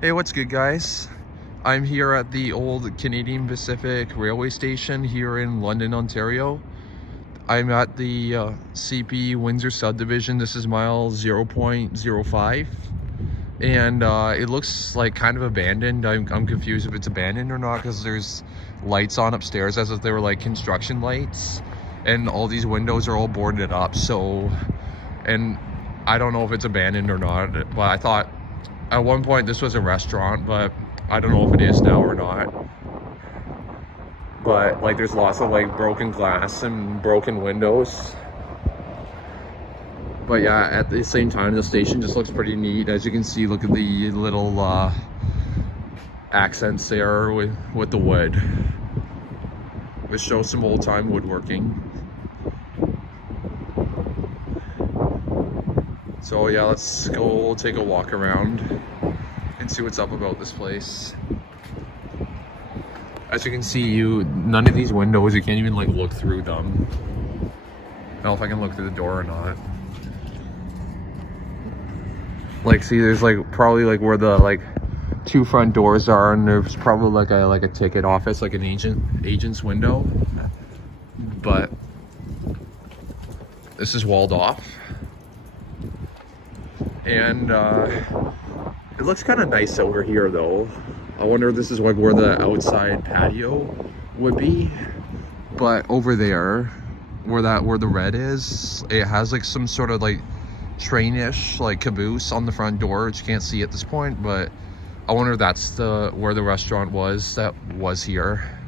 Hey, what's good, guys? I'm here at the old Canadian Pacific Railway Station here in London, Ontario. I'm at the CP Windsor subdivision. This is mile 0.05, and it looks like kind of abandoned. I'm confused if it's abandoned or not because there's lights on upstairs as if they were like construction lights, and all these windows are all boarded up. So, and I don't know if it's abandoned or not, but I thought at one point this was a restaurant, but I don't know if it is now or not. But like there's lots of like broken glass and broken windows. But yeah, at the same time the station just looks pretty neat. As you can see, look at the little accents there with the wood. This shows some old time woodworking. So yeah, let's go take a walk around and see what's up about this place. As you can see, none of these windows, you can't even like look through them. I don't know if I can look through the door or not. Like, see, there's like probably like where the like two front doors are, and there's probably like a ticket office, like an agent's window. But this is walled off, and it looks kind of nice over here though. I wonder if this is like where the outside patio would be. But over there, where the red is, it has like some sort of like train-ish like caboose on the front door, which you can't see at this point. But I wonder if that's where the restaurant was that was here.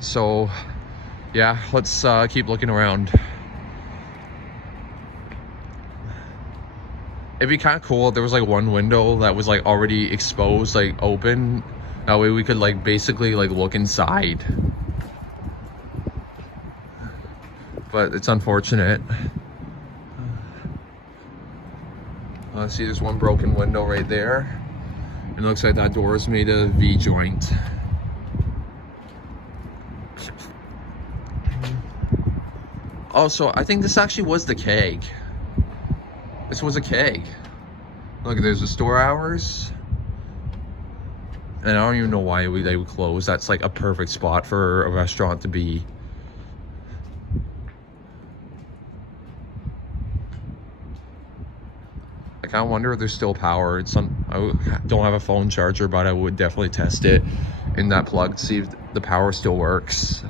So yeah, let's keep looking around. It'd be kind of cool if there was like one window that was like already exposed, like open. That way we could like basically like look inside. But it's unfortunate. See, there's one broken window right there. And it looks like that door is made of V-joint. Oh, so I think this actually was the keg. This was a keg. Look, there's the store hours. And I don't even know why they would close. That's like a perfect spot for a restaurant to be. I kind of wonder if there's still power. I don't have a phone charger, but I would definitely test it in that plug to see if the power still works.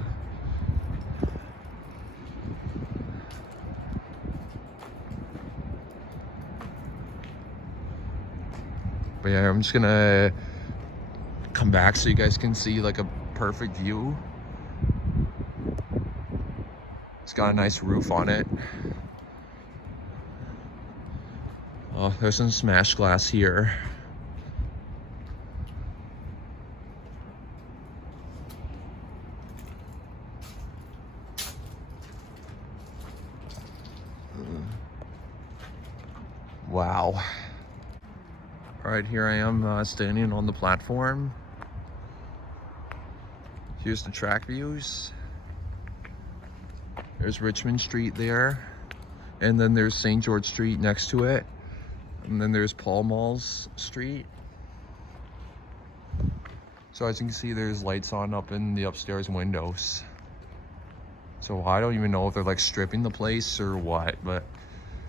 But yeah, I'm just gonna come back so you guys can see like a perfect view. It's got a nice roof on it. Oh, there's some smashed glass here. Wow. All right, here I am standing on the platform. Here's the track views. There's Richmond Street there. And then there's St. George Street next to it. And then there's Paul Malls Street. So as you can see, there's lights on up in the upstairs windows. So I don't even know if they're like stripping the place or what, but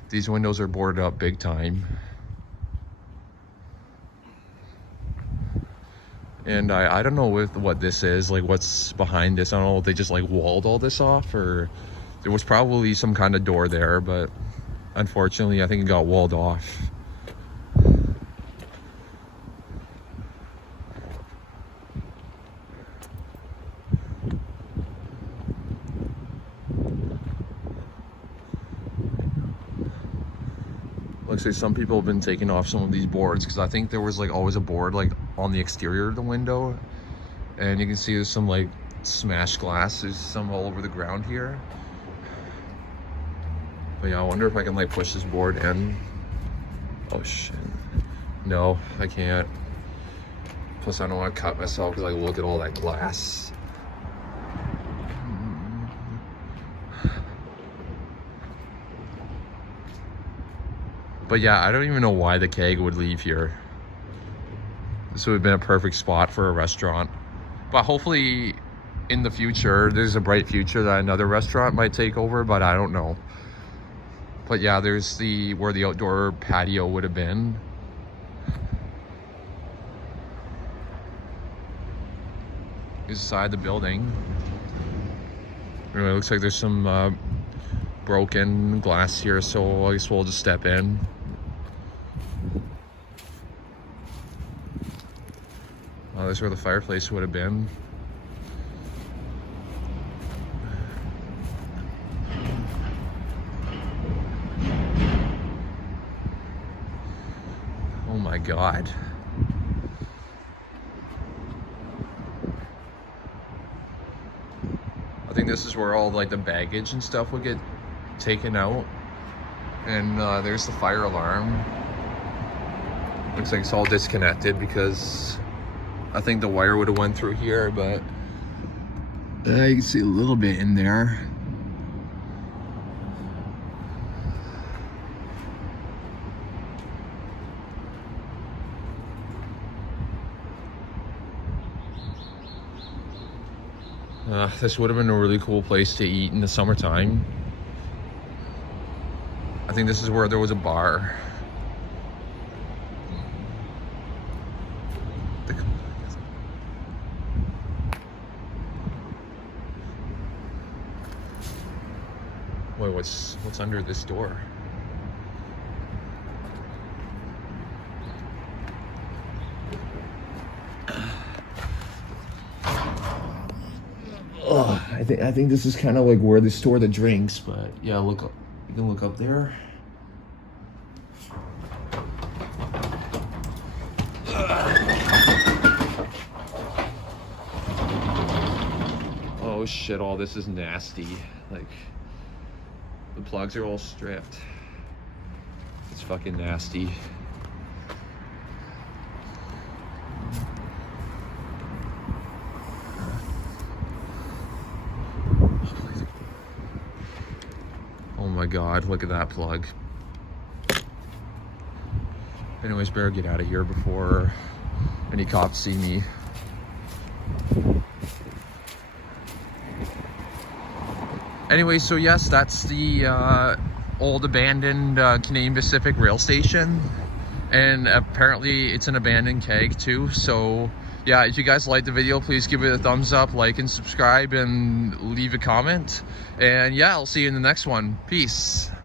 these windows are boarded up big time. And I don't know what this is, like what's behind this. I don't know if they just like walled all this off, or there was probably some kind of door there, but unfortunately I think it got walled off. Looks like some people have been taking off some of these boards, because I think there was like always a board like on the exterior of the window, and you can see there's some like smashed glass. There's some all over the ground here. But yeah, I wonder if I can like push this board in. Oh shit. No, I can't. Plus I don't want to cut myself because like look at all that glass. But yeah, I don't even know why the keg would leave here. This would have been a perfect spot for a restaurant. But hopefully in the future, there's a bright future that another restaurant might take over, but I don't know. But yeah, there's where the outdoor patio would have been. Inside the building. Anyway, it looks like there's some broken glass here, so I guess we'll just step in. Oh, this is where the fireplace would have been. Oh my God. I think this is where all like the baggage and stuff would get taken out. And there's the fire alarm. Looks like it's all disconnected because I think the wire would have went through here, but you can see a little bit in there. This would have been a really cool place to eat in the summertime. I think this is where there was a bar. Wait, what's under this door? Oh, I think this is kind of like where they store the drinks, but yeah, look up. You can look up there. Oh shit, all this is nasty. Like, the plugs are all stripped. It's fucking nasty. Oh my God, look at that plug. Anyways, better get out of here before any cops see me. Anyway, so yes, that's the old abandoned Canadian Pacific rail station. And apparently it's an abandoned keg too. So yeah, if you guys liked the video, please give it a thumbs up, like and subscribe, and leave a comment. And yeah, I'll see you in the next one. Peace.